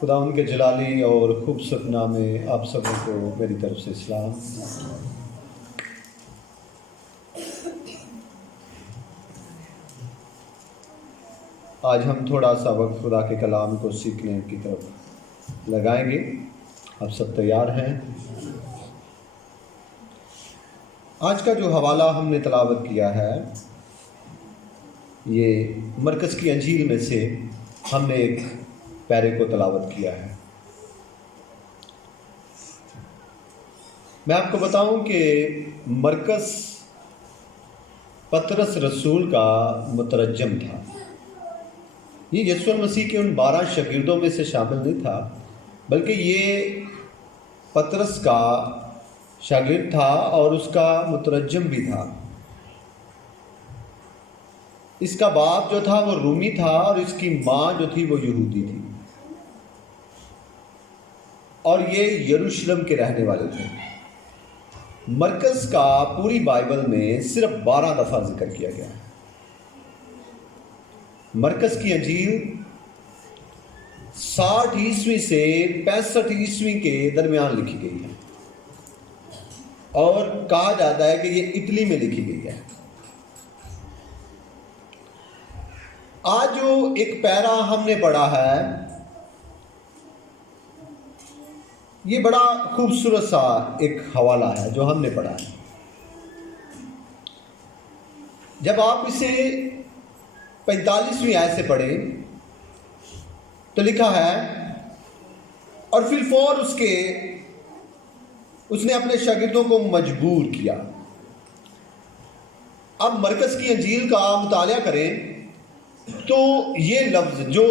خدا ان کے جلالی اور خوبصورت نام میں آپ سبوں کو میری طرف سے سلام۔ آج ہم تھوڑا سا وقت خدا کے کلام کو سیکھنے کی طرف لگائیں گے۔ آپ سب تیار ہیں؟ آج کا جو حوالہ ہم نے تلاوت کیا ہے یہ مرکز کی انجیل میں سے ہم نے ایک پیرے کو تلاوت کیا ہے۔ میں آپ کو بتاؤں کہ مرکز پطرس رسول کا مترجم تھا۔ یہ یسوع مسیح کے ان 12 شاگردوں میں سے شامل نہیں تھا، بلکہ یہ پطرس کا شاگرد تھا اور اس کا مترجم بھی تھا۔ اس کا باپ جو تھا وہ رومی تھا اور اس کی ماں جو تھی وہ یہودی تھی، اور یہ یروشلم کے رہنے والے تھے۔ مرکز کا پوری بائبل میں صرف 12 دفعہ ذکر کیا گیا ہے۔ مرکز کی انجیل 60 عیسوی سے 65 عیسوی کے درمیان لکھی گئی ہے، اور کہا جاتا ہے کہ یہ اٹلی میں لکھی گئی ہے۔ آج جو ایک پیرا ہم نے پڑھا ہے یہ بڑا خوبصورت سا ایک حوالہ ہے جو ہم نے پڑھا ہے۔ جب آپ اسے 45ویں آیت سے پڑھیں تو لکھا ہے، اور فی الفور اس نے اپنے شاگردوں کو مجبور کیا۔ اب مرکز کی انجیل کا مطالعہ کریں تو یہ لفظ جو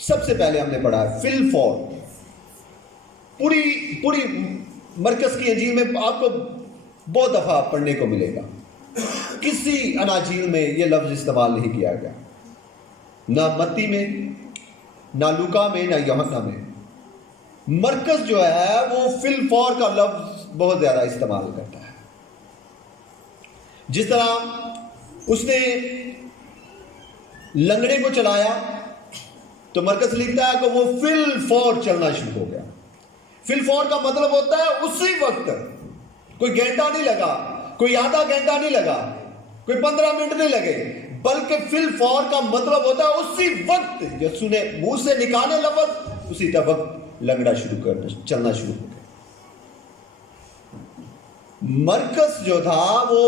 سب سے پہلے ہم نے پڑھا ہے، فی الفور، پوری مرکز کی انجیل میں آپ کو بہت دفعہ پڑھنے کو ملے گا۔ کسی اناجیل میں یہ لفظ استعمال نہیں کیا گیا، نہ متی میں، نہ لوکا میں، نہ یوحنا میں۔ مرکز جو ہے وہ فی الفور کا لفظ بہت زیادہ استعمال کرتا ہے۔ جس طرح اس نے لنگڑے کو چلایا تو مرکز لکھتا ہے کہ وہ فی الفور چلنا شروع ہو گیا۔ فی الفور کا مطلب ہوتا ہے اسی وقت، کوئی گھنٹہ نہیں لگا، کوئی آدھا گھنٹہ نہیں لگا، کوئی 15 منٹ نہیں لگے، بلکہ فی الفور کا مطلب ہوتا ہے اسی وقت یسوع نے منہ سے نکالے لفظ، اسی وقت لنگڑا چلنا شروع ہو گیا۔ مرکز جو تھا وہ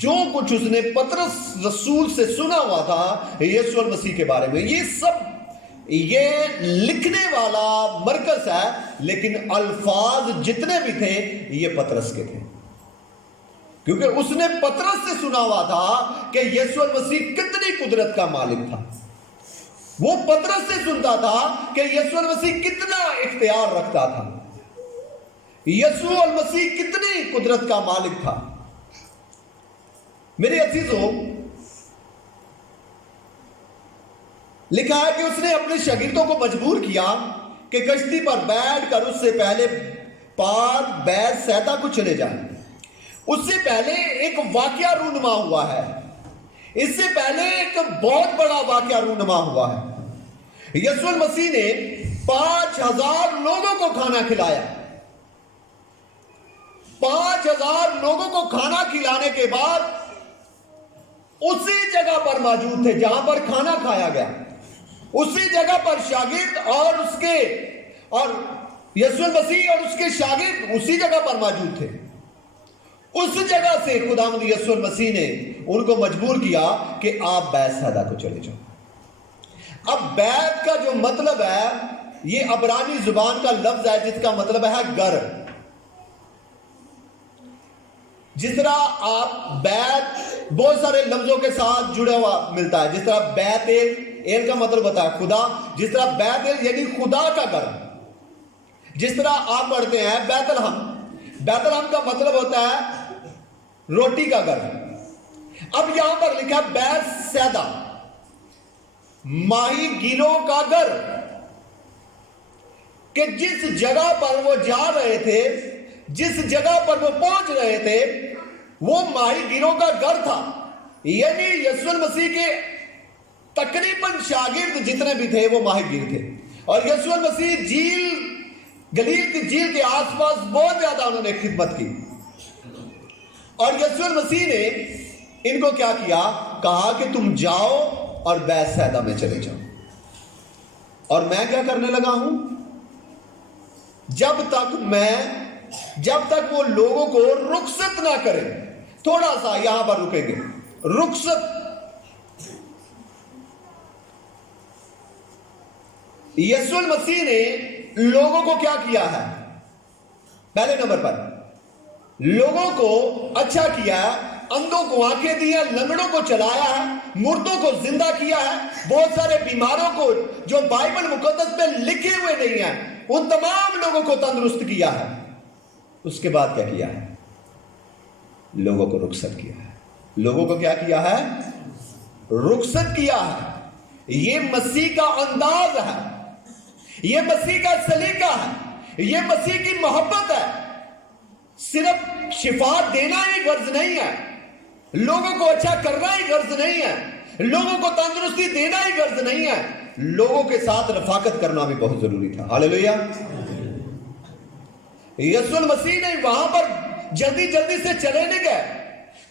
جو کچھ اس نے پطرس رسول سے سنا ہوا تھا یسوع مسیح کے بارے میں، یہ لکھنے والا مرکز ہے، لیکن الفاظ جتنے بھی تھے یہ پطرس کے تھے، کیونکہ اس نے پطرس سے سنا ہوا تھا کہ یسوع مسیح کتنی قدرت کا مالک تھا۔ وہ پطرس سے سنتا تھا کہ یسوع مسیح کتنا اختیار رکھتا تھا، یسوع المسیح کتنی قدرت کا مالک تھا۔ میرے عزیزوں، لکھا ہے کہ اس نے اپنے شاگردوں کو مجبور کیا کہ کشتی پر بیٹھ کر اس سے پہلے پار بیت سیدا کو چلے جائیں۔ اس سے پہلے ایک واقعہ رونما ہوا ہے، اس سے پہلے ایک بہت بڑا واقعہ رونما ہوا ہے۔ یسوع المسیح نے 5000 لوگوں کو کھانا کھلایا۔ 5000 لوگوں کو کھانا کھلانے کے بعد اسی جگہ پر موجود تھے جہاں پر کھانا کھایا گیا، اسی جگہ پر شاگرد اور یسوع مسیح اور اس کے شاگرد اسی جگہ پر موجود تھے۔ اس جگہ سے خداوند یسوع مسیح نے ان کو مجبور کیا کہ آپ بیت سیدا کو چلے جاؤ۔ اب بیت کا جو مطلب ہے یہ عبرانی زبان کا لفظ ہے جس کا مطلب ہے گھر۔ جس طرح آپ بیت بہت سارے لفظوں کے ساتھ جڑا ہوا ملتا ہے، جس طرح بیت ایل کا مطلب ہوتا ہے خدا، جس طرح بیت ایل یعنی خدا کا گھر۔ جس طرح آپ پڑھتے ہیں بیت الحم کا مطلب ہوتا ہے روٹی کا گھر۔ اب یہاں پر لکھا بیت سیدا، ماہی گیروں کا گھر، کہ جس جگہ پر وہ جا رہے تھے، جس جگہ پر وہ پہنچ رہے تھے، وہ ماہی گیروں کا گھر تھا۔ یعنی یسوع مسیح کے تقریباً شاگرد جتنے بھی تھے وہ ماہی گیر تھے۔ और यीशु मसीह गलील की झील के आसपास बहुत ज्यादा उन्होंने खिदमत की। और यीशु मसीह ने इनको क्या किया, कहा कि तुम जाओ और बैतसैदा में चले जाओ। और मैं क्या करने लगा हूं, जब तक वो लोगों को रुखसत ना करें। थोड़ा सा यहां पर रुकेंगे। रुखसत, यीशु मसीह ने लोगों को क्या किया है, पहले नंबर पर लोगों को अच्छा किया, अंधों को आंखें दी है, लंगड़ों को चलाया है, मुर्दों को जिंदा किया है, बहुत सारे बीमारों को जो बाइबल मुकद्दस में लिखे हुए नहीं है उन तमाम लोगों को तंदुरुस्त किया है। उसके बाद क्या किया है, लोगों को रुखसत किया है। लोगों को क्या किया है, रुखसत किया है। ये मसीह का अंदाज है, ये मसीह का सलीका है, ये मसीह की मोहब्बत है। सिर्फ शिफा देना ही गर्ज नहीं है, लोगों को अच्छा करना ही गर्ज नहीं है, लोगों को तंदुरुस्ती देना ही गर्ज नहीं है, लोगों के साथ रफाकत करना भी बहुत जरूरी था। हालेलुया। यीशु मसीह ने वहां पर जल्दी जल्दी से चले नहीं गए,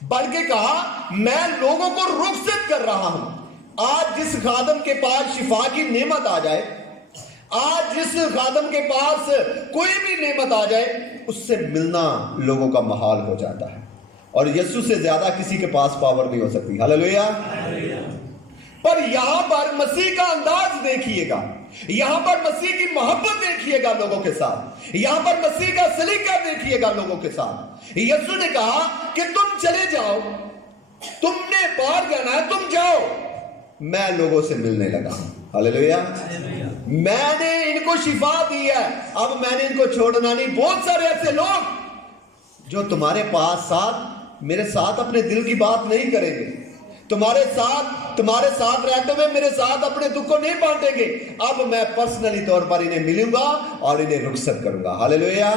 बल्कि कहा मैं लोगों को रुखसत कर रहा हूं। आज जिस खादम के पास शिफा की नेमत आ जाए, आज जिस खादम के पास कोई भी नेमत आ जाए, उससे मिलना लोगों का महाल हो जाता है। और यीशु से ज्यादा किसी के पास पावर नहीं हो सकती। हालेलुया। पर यहां पर मसीह का अंदाज देखिएगा, यहां पर मसीह की मोहब्बत देखिएगा लोगों के साथ, यहां पर मसीह का सलीका देखिएगा लोगों के साथ। यीशु ने कहा कि तुम चले जाओ, तुमने पार जाना है, तुम जाओ, मैं लोगों से मिलने लगा। हालेलुया। मैंने इनको शिफा दी है, अब मैंने इनको छोड़ना नहीं। बहुत सारे ऐसे लोग जो तुम्हारे मेरे साथ अपने दिल की बात नहीं करेंगे, तुम्हारे साथ रहते हुए मेरे साथ अपने दुख को नहीं बांटेंगे। अब मैं पर्सनली तौर पर इन्हें मिलूंगा और इन्हें रुखसत करूंगा। हालेलुया।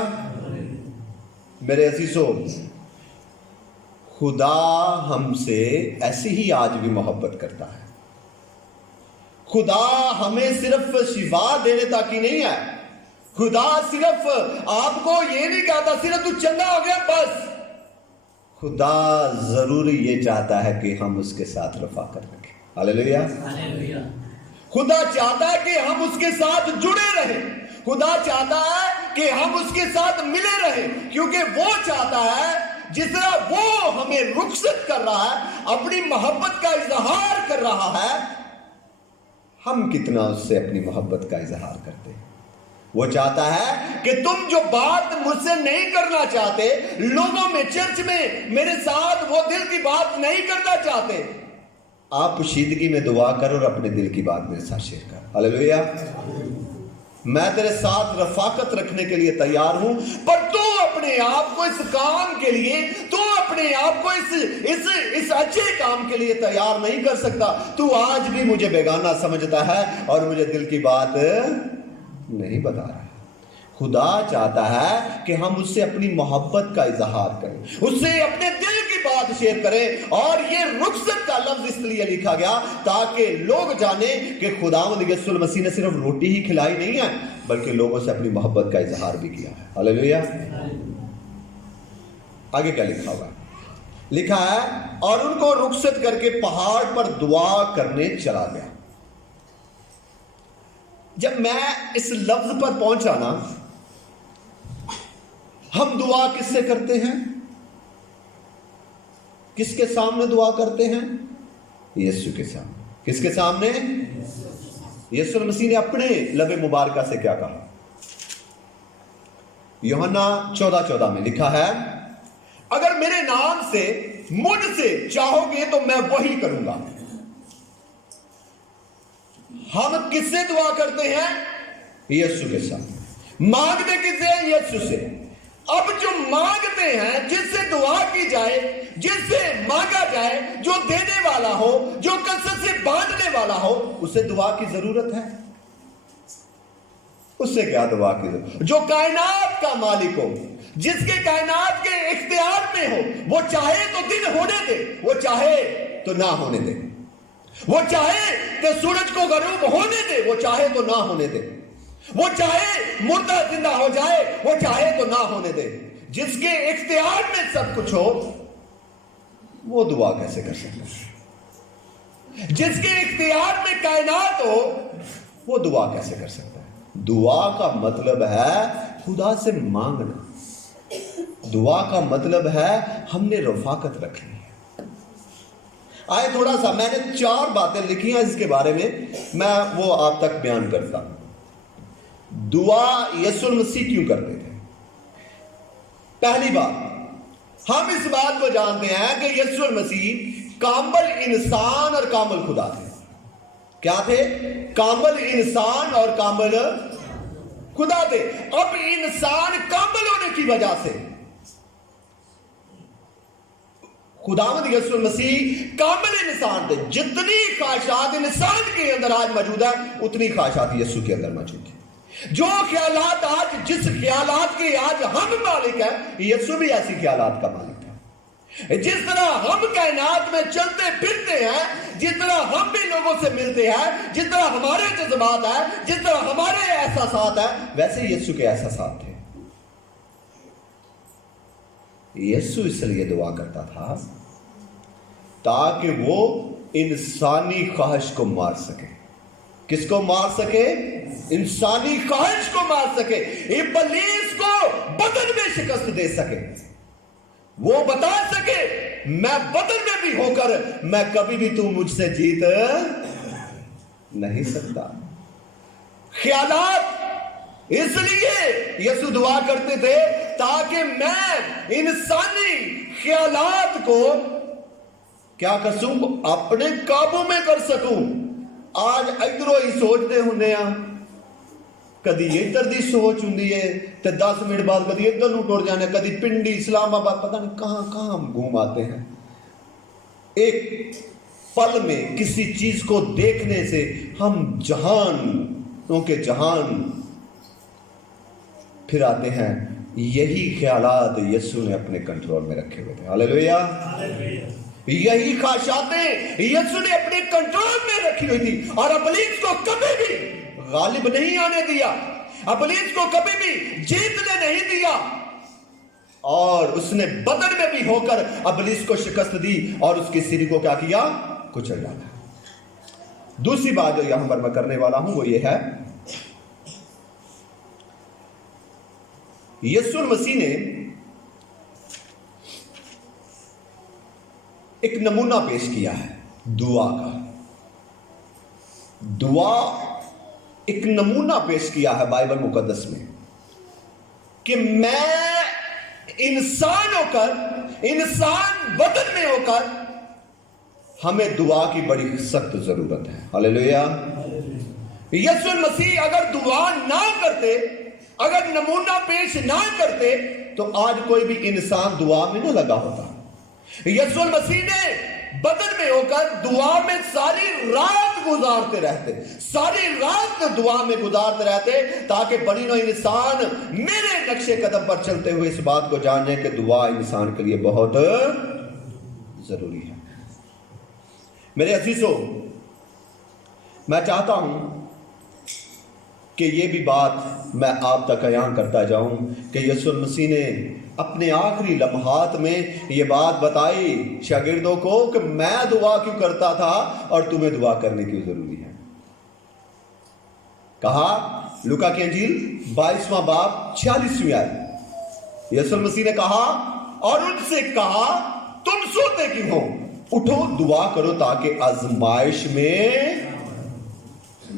मेरे अजीजों, खुदा हमसे ऐसी ही आज भी मोहब्बत करता है। खुदा हमें सिर्फ शिफा देने तक ही नहीं है, खुदा सिर्फ आपको ये नहीं कहता सिर्फ तू चंगा हो गया बस। खुदा जरूर ये चाहता है कि हम उसके साथ रफाकत रखें। हालेलुया। खुदा चाहता है कि हम उसके साथ जुड़े रहें, खुदा चाहता है कि हम उसके साथ मिले रहें, क्योंकि वो चाहता है जिस तरह वो हमें रुखसत कर रहा है, अपनी मोहब्बत का इजहार कर रहा है, हम कितना उससे अपनी मोहब्बत का इजहार करते हैं। वो चाहता है कि तुम जो बात मुझसे नहीं करना चाहते, लोगों में, चर्च में मेरे साथ वो दिल की बात नहीं करना चाहते, आप पोशीदगी में दुआ करो और अपने दिल की बात मेरे साथ शेयर कर। हालेलुया। मैं तेरे साथ रफाकत रखने के लिए तैयार हूं, पर तू अपने आप को इस काम के लिए, तू अपने आप को इस अच्छे काम के लिए तैयार नहीं कर सकता। तू आज भी मुझे बेगाना समझता है और मुझे दिल की बात नहीं बता रहा। खुदा चाहता है कि हम उससे अपनी मोहब्बत का इजहार करें, उससे अपने दिल की बात शेयर करें। और ये रुखसत का लफ्ज इसलिए लिखा गया ताकि लोग जाने कि खुदावंद यीशु मसीह ने सिर्फ रोटी ही खिलाई नहीं है, बल्कि लोगों से अपनी मोहब्बत का इजहार भी किया है। हालेलुया। आगे क्या लिखा हुआ है? लिखा है और उनको रुखसत करके पहाड़ पर दुआ करने चला गया। जब मैं इस लफ्ज पर पहुंचा ना, हम दुआ किससे करते हैं? किसके सामने दुआ करते हैं? यीशु के सामने। किसके सामने? यीशु मसीह ने अपने लबे मुबारका से क्या कहा? यूहन्ना 14:14 में लिखा है, अगर मेरे नाम से मुझसे चाहोगे तो मैं वही करूंगा। हम किससे दुआ करते हैं? यीशु के साथ। मांगते किससे? यीशु से। अब जो मांगते हैं, जिससे दुआ की जाए, जिससे मांगा जाए, जो देने वाला हो, जो कसरत से बांधने वाला हो, उसे दुआ की जरूरत है। उससे क्या दुआ की जरूरत? जो कायनात का मालिक हो, जिसके कायनात के इख्तियार में हो, वो चाहे तो दिन होने दे, वो चाहे तो ना होने दे, वो चाहे तो सूरज को गरूब होने दे, वो चाहे तो ना होने दे। वो चाहे मुर्दा जिंदा हो जाए, वो चाहे तो ना होने दे। जिसके इख्तियार में सब कुछ हो, वो दुआ कैसे कर सकता है? जिसके इख्तियार में कायनात हो, वो दुआ कैसे कर सकता है? दुआ का मतलब है खुदा से मांगना। दुआ का मतलब है हमने रफाकत रखनी है। आए थोड़ा सा, मैंने 4 बातें लिखी हैं इसके बारे में, मैं वो आप तक बयान करता हूं। दुआ यीशु मसीह क्यों करते थे? पहली बात, हम इस बात को जानते हैं कि यीशु मसीह कामिल इंसान और कामिल खुदा थे। क्या थे? कामिल इंसान और कामिल खुदा थे। अब इंसान कामिल होने की वजह से खुदावंद यीशु मसीह कामिल इंसान थे। जितनी ख्वाहिशात इंसान के अंदर आज मौजूद है, उतनी ख्वाहिशात यीशु के अंदर मौजूद है। जो ख्यालात आज, जिस ख्यालात के आज हम मालिक हैं, यीशु भी ऐसी ख्यालात का मालिक है। जिस तरह हम कायनात में चलते फिरते हैं, जिस तरह हम भी लोगों से मिलते हैं, जिस तरह हमारे जज्बात है, जिस तरह हमारे एहसासात है, वैसे यीशु के एहसासात थे। यीशु इसलिए दुआ करता था ताकि वो इंसानी ख्वाहिश को मार सके। किसको मार सके? इंसानी ख्वाहिश को मार सके, इब्लीस को बदन में शिकस्त दे सके। वो बता सके, मैं बदन में भी होकर मैं कभी भी तू मुझसे जीत नहीं सकता। ख्यालात, इसलिए यीशु दुआ करते थे ताकि मैं इंसानी ख्यालात को क्या कर सकूं? अपने काबू में कर सकूं। आज इधरों ही सोचते होंगे आ, कदी इधर दी सोच हुंदी है ते 10 मिनट बाद कदी इधर नूं टुर जाने, कदी पिंडी, इस्लामाबाद, पता नहीं कहां कहां हम घूम आते हैं। एक पल में किसी चीज को देखने से हम जहानों के जहान फिर आते हैं। यही ख्यालात यीशु ने अपने कंट्रोल में रखे हुए थे। हालेलुया। यही ख्वाहिशातें यीशु ने अपने कंट्रोल में रखी हुई थी और इब्लीस को कभी भी गालिब नहीं आने दिया, इब्लीस को कभी भी जीतने नहीं दिया। और उसने बदन में भी होकर इब्लीस को शिकस्त दी और उसकी सीढ़ी को क्या किया? कुचल डाला। दूसरी बात जो यहां पर मैं करने वाला हूं वो ये है, यीशु मसीह ने एक नमूना पेश किया है दुआ का। दुआ एक नमूना पेश किया है बाइबल मुकद्दस में कि मैं इंसान होकर, इंसान बदन में होकर, हमें दुआ की बड़ी सख्त जरूरत है। हालेलुया। यीशु मसीह अगर दुआ ना करते, अगर नमूना पेश ना करते, तो आज कोई भी इंसान दुआ में ना लगा होता। यीशु मसीह ने बदन में होकर दुआ में सारी रात गुजारते रहते, सारी रात दुआ में गुजारते रहते, ताकि बड़ी नो इंसान मेरे नक्शे कदम पर चलते हुए इस बात को जाने कि दुआ इंसान के लिए बहुत जरूरी है। मेरे अजीजों, मैं चाहता हूं कि ये भी बात मैं आप तक बयान करता जाऊं कि यीशु मसीह ने अपने आखिरी लम्हात में ये बात बताई शागिर्दों को कि मैं दुआ क्यों करता था और तुम्हें दुआ करने की जरूरी है। कहा लूका की अंजील 22वां बाब 46वीं आयत, यीशु मसीह ने कहा और उनसे कहा तुम सोते क्यों हो, उठो दुआ करो ताकि आजमाइश में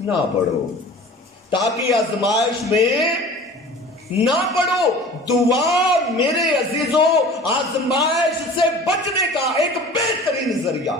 ना पड़ो, ताकि आजमाइश में ना पड़ो। दुआ मेरे अजीजों आजमाइश से बचने का एक बेहतरीन जरिया।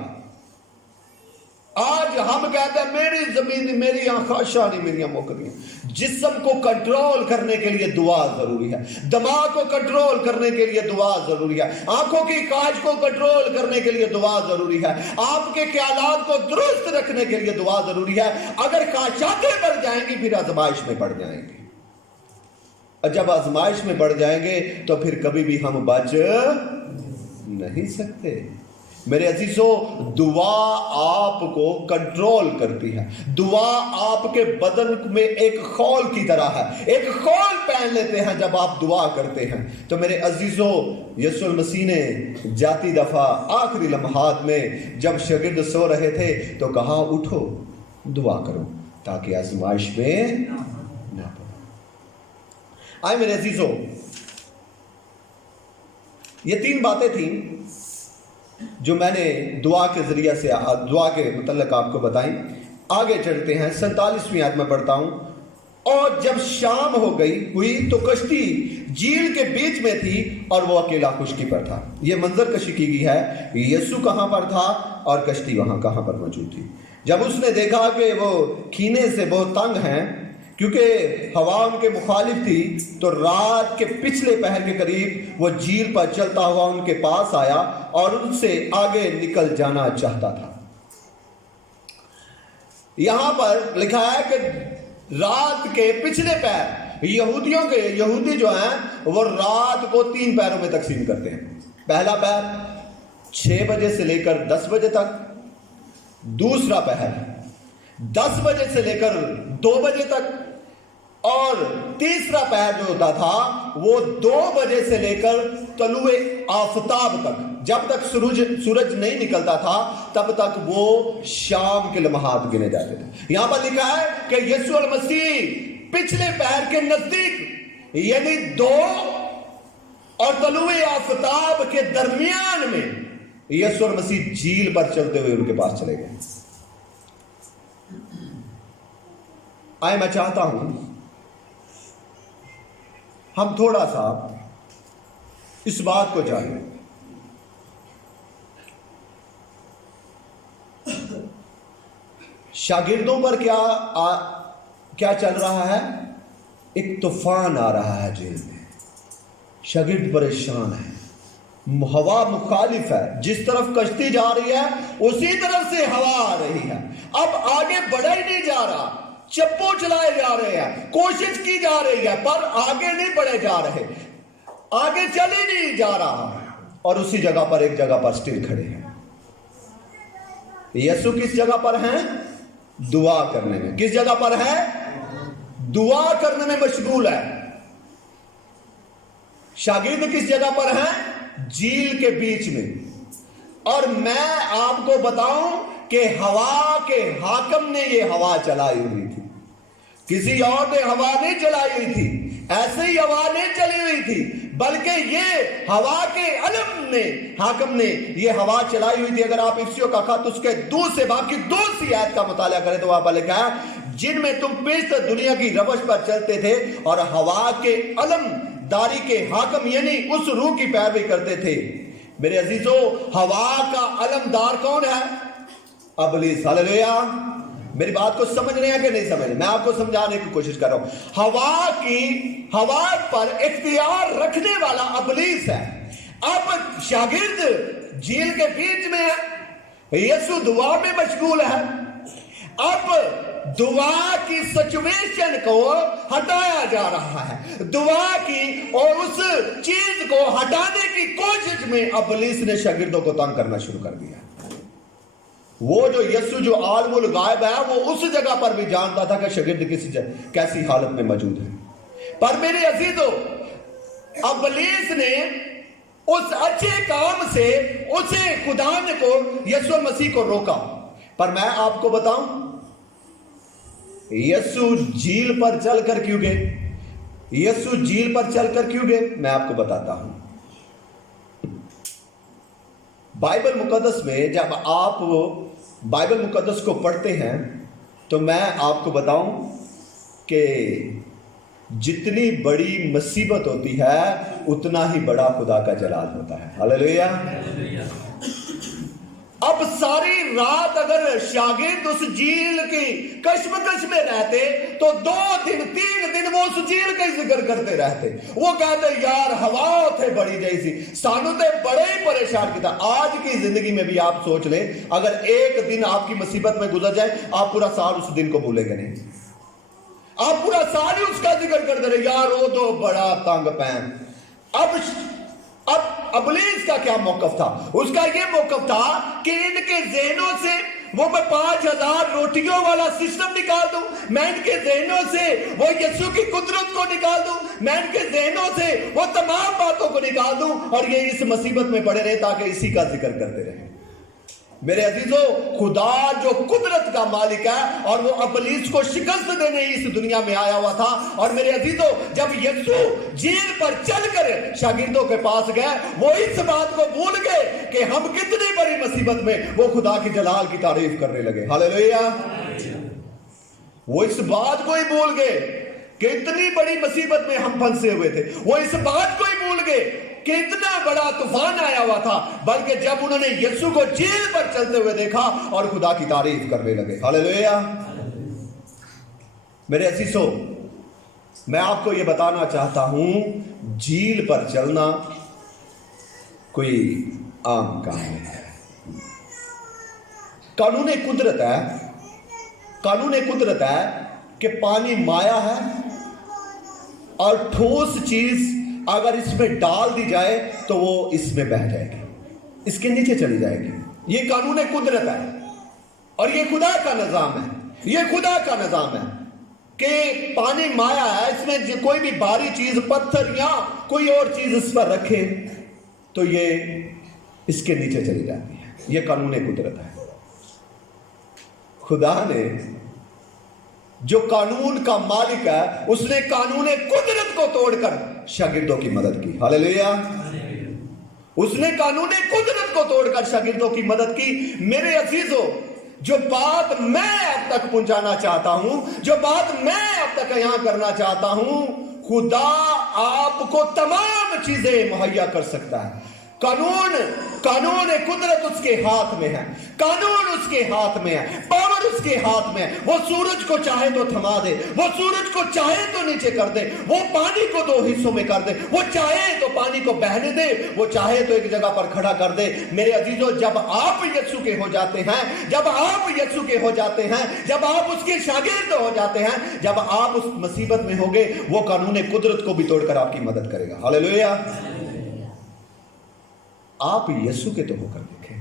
आज हम कहते हैं मेरी जमीन, मेरी आंखाशा नहीं, मेरी मोकरियां। जिस्म को कंट्रोल करने के लिए दुआ जरूरी है, दिमाग को कंट्रोल करने के लिए दुआ जरूरी है, आंखों की ख्वाहिश को कंट्रोल करने के लिए दुआ जरूरी है, आपके ख्यालात को दुरुस्त रखने के लिए दुआ जरूरी है। अगर ख्वाहिशातें बढ़ जाएंगी फिर आजमाइश में बढ़ जाएंगे, और जब आजमाइश में बढ़ जाएंगे तो फिर कभी भी हम बच नहीं सकते। میرے عزیزوں دعا آپ کو کنٹرول کرتی ہے. دعا آپ کے بدن میں ایک خول کی طرح ہے. ایک خول پہن لیتے ہیں جب آپ دعا کرتے ہیں. تو میرے عزیزوں یسوع المسیح نے جاتی دفعہ آخری لمحات میں جب شاگرد سو رہے تھے تو کہا اٹھو دعا کرو تاکہ آزمائش میں نہ پڑو. آئے میرے عزیزوں یہ 3 باتیں تھیں جو میں نے دعا کے ذریعے سے دعا کے متعلق آپ کو بتائیں. آگے چلتے ہیں 47ویں آیت میں پڑھتا ہوں. اور جب شام ہوئی تو کشتی جھیل کے بیچ میں تھی اور وہ اکیلا خشکی پر تھا. یہ منظر کشی کی گئی ہے. یسوع کہاں پر تھا اور کشتی وہاں کہاں پر موجود تھی. جب اس نے دیکھا کہ وہ کھینے سے بہت تنگ ہیں کیونکہ ہوا ان کے مخالف تھی تو رات کے پچھلے پہر کے قریب وہ جھیل پر چلتا ہوا ان کے پاس آیا اور ان سے آگے نکل جانا چاہتا تھا. یہاں پر لکھا ہے کہ رات کے پچھلے پہر یہودی جو ہیں وہ رات کو 3 پہروں میں تقسیم کرتے ہیں. پہلا پہر 6 بجے سے لے کر 10 بجے تک. دوسرا پہر 10 بجے سے لے کر 2 بجے تک. اور تیسرا پہر جو ہوتا تھا وہ 2 بجے سے لے کر طلوع آفتاب تک. جب تک سورج نہیں نکلتا تھا تب تک وہ شام کے لمحات گنے جاتے تھے. یہاں پر لکھا ہے کہ یسوع المسیح پچھلے پہر کے نزدیک یعنی 2 اور طلوع آفتاب کے درمیان میں یسوع المسیح جھیل پر چلتے ہوئے ان کے پاس چلے گئے. آئے میں چاہتا ہوں ہم تھوڑا سا اس بات کو جانیں. شاگردوں پر کیا چل رہا ہے؟ ایک طوفان آ رہا ہے جیل میں. شاگرد پریشان ہے. ہوا مخالف ہے. جس طرف کشتی جا رہی ہے اسی طرف سے ہوا آ رہی ہے. اب آگے بڑھا ہی نہیں جا رہا. چپو چلائے جا رہے ہیں. کوشش کی جا رہی ہے پر آگے نہیں بڑھے جا رہے. آگے چل ہی نہیں جا رہا. اور اسی جگہ پر ایک جگہ پر سٹل کھڑے ہیں. یسوع کس جگہ پر ہیں؟ دعا کرنے میں. کس جگہ پر ہے؟ دعا کرنے میں مشغول ہے. شاگرد کس جگہ پر ہیں؟ جھیل کے بیچ میں. اور میں آپ کو بتاؤں کہ ہوا کے حاکم نے یہ ہوا چلائی ہوئی تھی. کسی اور نے ہوا نہیں چلائی ہوئی تھی. ایسے ہی ہوا نہیں چلی ہوئی تھی بلکہ یہ ہوا کے علم نے حاکم نے یہ ہوا چلائی ہوئی تھی. اگر آپ افسیوں کا خط اس کے 2 سے باقی 2 سی آیت کا مطالعہ کریں تو وہاں پر لکھا ہے جن میں تم پیشتر دنیا کی روش پر چلتے تھے اور ہوا کے علم داری کے حاکم یعنی اس روح کی پیروی کرتے تھے. میرے عزیزوں ہوا کا علمدار کون ہے؟ ابلیس. ہلیلویا. میری بات کو سمجھ رہے ہیں کہ نہیں سمجھ رہے؟ میں آپ کو سمجھانے کی کوشش کر رہا ہوں. ہوا پر اختیار رکھنے والا ابلیس ہے. اب شاگرد جھیل کے بیچ میں ہے. یسوع دعا میں مشغول ہے. اب دعا کی سچویشن کو ہٹایا جا رہا ہے. دعا کی اور اس چیز کو ہٹانے کی کوشش میں ابلیس نے شاگردوں کو تنگ کرنا شروع کر دیا. وہ جو یسوع جو عالم الغائب ہے وہ اس جگہ پر بھی جانتا تھا کہ شاگرد کیسی حالت میں موجود ہے. پر میرے عزیزو ابلیس نے اس اچھے کام سے اسے خدا نے کو یسوع مسیح کو روکا. پر میں آپ کو بتاؤں یسوع جھیل پر چل کر کیوں گئے؟ یسوع جھیل پر چل کر کیوں گئے؟ میں آپ کو بتاتا ہوں. بائبل مقدس میں جب آپ بائبل مقدس کو پڑھتے ہیں تو میں آپ کو بتاؤں کہ جتنی بڑی مصیبت ہوتی ہے اتنا ہی بڑا خدا کا جلال ہوتا ہے. ہلیلویا. اب ساری رات اگر شاگرد اس جھیل کی کشمکش میں رہتے تو 2 دن 3 دن وہ اس جھیل کا ذکر کرتے رہتے. وہ کہتے یار ہوا تھے بڑی جیسی سانو تے بڑے ہی پریشان کیا. آج کی زندگی میں بھی آپ سوچ لیں اگر ایک دن آپ کی مصیبت میں گزر جائے آپ پورا سال اس دن کو بھولیں گے نہیں. آپ پورا سال ہی اس کا ذکر کرتے رہے یار وہ تو بڑا تنگ پین. اب इब्लीस का क्या मौकफ था? उसका ये मौकफ था कि इनके ज़हनों से वो मैं 5,000 रोटियों वाला सिस्टम निकाल दूं, मैं इनके ज़हनों से वो यीशु की कुदरत को निकाल दूं, मैं इनके ज़हनों से वो तमाम बातों को निकाल दूं और ये इस मुसीबत में पड़े रहे ताकि इसी का जिक्र करते रहे। मेरे अजीजों, खुदा जो कुदरत का मालिक है और वो इब्लीस को शिकस्त देने इस दुनिया में आया हुआ था। और मेरे अजीजों, जब यीशु जेल पर चलकर शागिर्दों के पास गए, वो इस बात को भूल गए कि हम कितनी बड़ी मुसीबत में, वो खुदा की जलाल की तारीफ करने लगे। हालेलुया। वो इस बात को ही भूल गए कि इतनी बड़ी मुसीबत में हम फंसे हुए थे। वो इस बात को ही भूल गए कि इतना बड़ा तूफान आया हुआ था, बल्कि जब उन्होंने यीशु को जेल पर चलते हुए देखा और खुदा की तारीफ करने लगे। हालेलुया। मेरे अजीजों, मैं आपको यह बताना चाहता हूं, झील पर चलना कोई आम काम नहीं है। कानून कुदरत है, कानून कुदरत है कि पानी माया है और ठोस चीज अगर इसमें डाल दी जाए तो वो इसमें बह जाएगी, इसके नीचे चली जाएगी। ये कानून कुदरत है और ये खुदा का निजाम है। ये खुदा का निजाम है कि पानी माया है, इसमें कोई भी भारी चीज, पत्थर या कोई और चीज इस पर रखे तो ये इसके नीचे चली जाती है। ये कानून कुदरत है। खुदा ने, जो कानून का मालिक है, उसने कानून कुदरत को तोड़कर शागिर्दों की मदद की। हालेलुया। उसने कानून कुदरत को तोड़कर शागिर्दों की मदद की। मेरे अजीजों, जो बात मैं अब तक पहुंचाना चाहता हूं, जो बात मैं अब तक यहां करना चाहता हूं, खुदा आपको तमाम चीजें मुहैया कर सकता है। कानून कुदरत उसके हाथ में है, कानून उसके हाथ में है, पावर उसके हाथ में है। वो सूरज को चाहे तो थमा दे, वो सूरज को चाहे तो नीचे कर दे, वो पानी को 2 हिस्सों में कर दे, वो चाहे तो पानी को बहने दे, वो चाहे तो एक जगह पर खड़ा कर दे। मेरे अजीजों, जब आप यीशु के हो जाते हैं, जब आप यीशु के हो जाते हैं, जब आप उसके शागिर्द हो जाते हैं, जब आप उस मुसीबत में होंगे, वो कानून कुदरत को भी तोड़कर आपकी मदद करेगा। हालेलुया। आप यीशु के तो होकर देखें,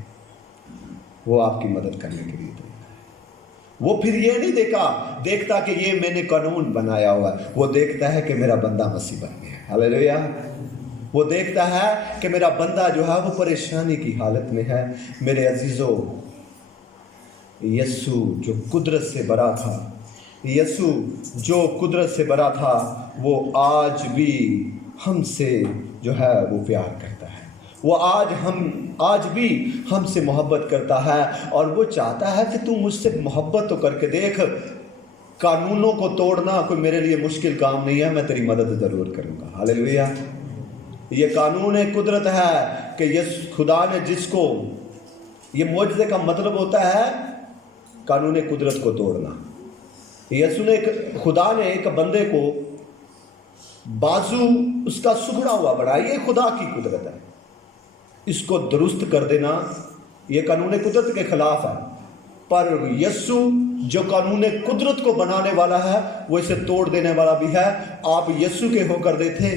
वो आपकी मदद करने के लिए तैयार है। वो फिर ये नहीं देखता कि ये मैंने कानून बनाया हुआ है, वो देखता है कि मेरा बंदा मुसीबत में है। हालेलुया। वो देखता है कि मेरा बंदा जो है वो परेशानी की हालत में है। मेरे अजीजों, यीशु जो कुदरत से भरा था, यीशु जो कुदरत से भरा था, वो आज भी हमसे जो है वो प्यार करता है। वो आज भी हमसे मोहब्बत करता है और वो चाहता है कि तू मुझसे मोहब्बत तो करके देख। कानूनों को तोड़ना कोई मेरे लिए मुश्किल काम नहीं है, मैं तेरी मदद ज़रूर करूँगा। हालेलुया। ये कानून कुदरत है कि ये खुदा ने जिसको, ये मुआवजे का मतलब होता है कानून कुदरत को तोड़ना। यीशु ने, खुदा ने एक बंदे को बाजू उसका सुखड़ा हुआ बढ़ा, ये खुदा की कुदरत है। इसको दुरुस्त कर देना ये कानून कुदरत के खिलाफ है, पर यीशु जो कानून कुदरत को बनाने वाला है, वो इसे तोड़ देने वाला भी है। आप यीशु के होकर देते,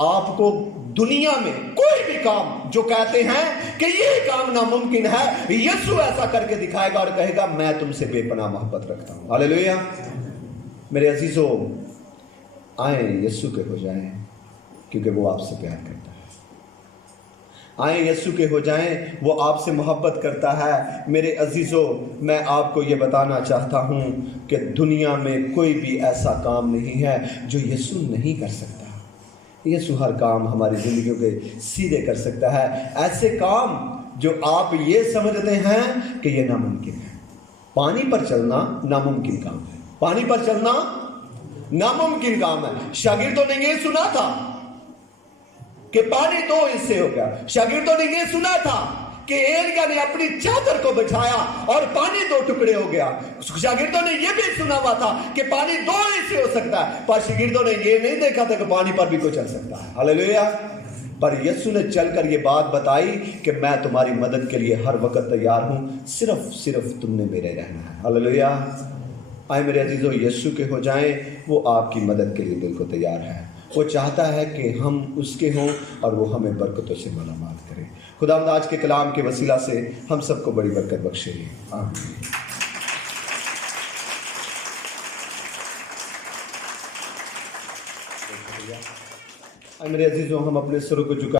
आपको दुनिया में कोई भी काम जो कहते हैं कि ये काम नामुमकिन है, यीशु ऐसा करके दिखाएगा और कहेगा मैं तुमसे बेपनाह मोहब्बत रखता हूँ। हालेलुया। मेरे अजीजों, आए यीशु के हो जाएं, क्योंकि वो आपसे प्यार करता है। आए यीशु के हो जाएं, वो आपसे मोहब्बत करता है। मेरे अजीजों, मैं आपको ये बताना चाहता हूँ कि दुनिया में कोई भी ऐसा काम नहीं है जो यीशु नहीं कर सकता। यीशु हर काम हमारी ज़िंदगियों के सीधे कर सकता है। ऐसे काम जो आप ये समझते हैं कि ये नामुमकिन है। पानी पर चलना नामुमकिन काम है, पानी पर चलना नामुमकिन काम है। शागिर्दों ने ये सुना था कि पानी 2 हिस्से हो गया। शागिर्दों ने ये सुना था कि एलिया ने अपनी चादर को बिछाया और पानी 2 टुकड़े हो गया। शागिर्दों ने ये भी सुना हुआ था कि पानी 2 हिस्से हो सकता है, पर शागिर्दों ने ये नहीं देखा था कि पानी पर भी कोई चल सकता है। हालेलुया। पर यीशु ने चलकर ये बात बताई कि मैं तुम्हारी मदद के लिए हर वक्त तैयार हूँ, सिर्फ तुमने मेरे रहना है। हालेलुया। आए मेरे अजीजों, यीशु के हो जाएं, वो आपकी मदद के लिए बिल्कुल तैयार है। वो चाहता है कि हम उसके हों और वो हमें बरकतों से मालामाल करें। खुदावंद आज के कलाम के वसीला से हम सबको बड़ी बरकत बख्शे। आमीन। मेरे अजीजों, हम अपने सरों को झुका